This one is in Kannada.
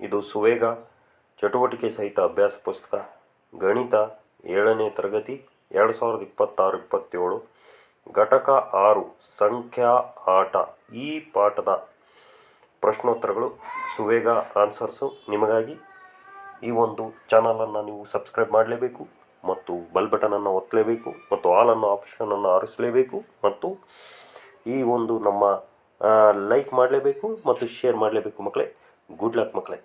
ಇದು ಸುವೇಗ ಚಟುವಟಿಕೆ ಸಹಿತ ಅಭ್ಯಾಸ ಪುಸ್ತಕ ಗಣಿತ 7ನೇ ತರಗತಿ 2026-27 ಘಟಕ 6 ಸಂಖ್ಯಾ ಆಟ. ಈ ಪಾಠದ ಪ್ರಶ್ನೋತ್ತರಗಳು ಸುವೇಗ ಆನ್ಸರ್ಸು ನಿಮಗಾಗಿ. ಈ ಒಂದು ಚಾನಲನ್ನು ನೀವು ಸಬ್ಸ್ಕ್ರೈಬ್ ಮಾಡಲೇಬೇಕು ಮತ್ತು ಬೆಲ್ ಬಟನನ್ನು ಒತ್ತಲೇಬೇಕು ಮತ್ತು ಆಲ್ ಅನ್ನೋ ಆಪ್ಷನನ್ನು ಆರಿಸಲೇಬೇಕು ಮತ್ತು ಈ ಒಂದು ನಮ್ಮ ಲೈಕ್ ಮಾಡಲೇಬೇಕು ಮತ್ತು ಶೇರ್ ಮಾಡಲೇಬೇಕು ಮಕ್ಕಳೇ. ಗುಡ್ ಲಕ್ ಮಕ್ಕಳೇ.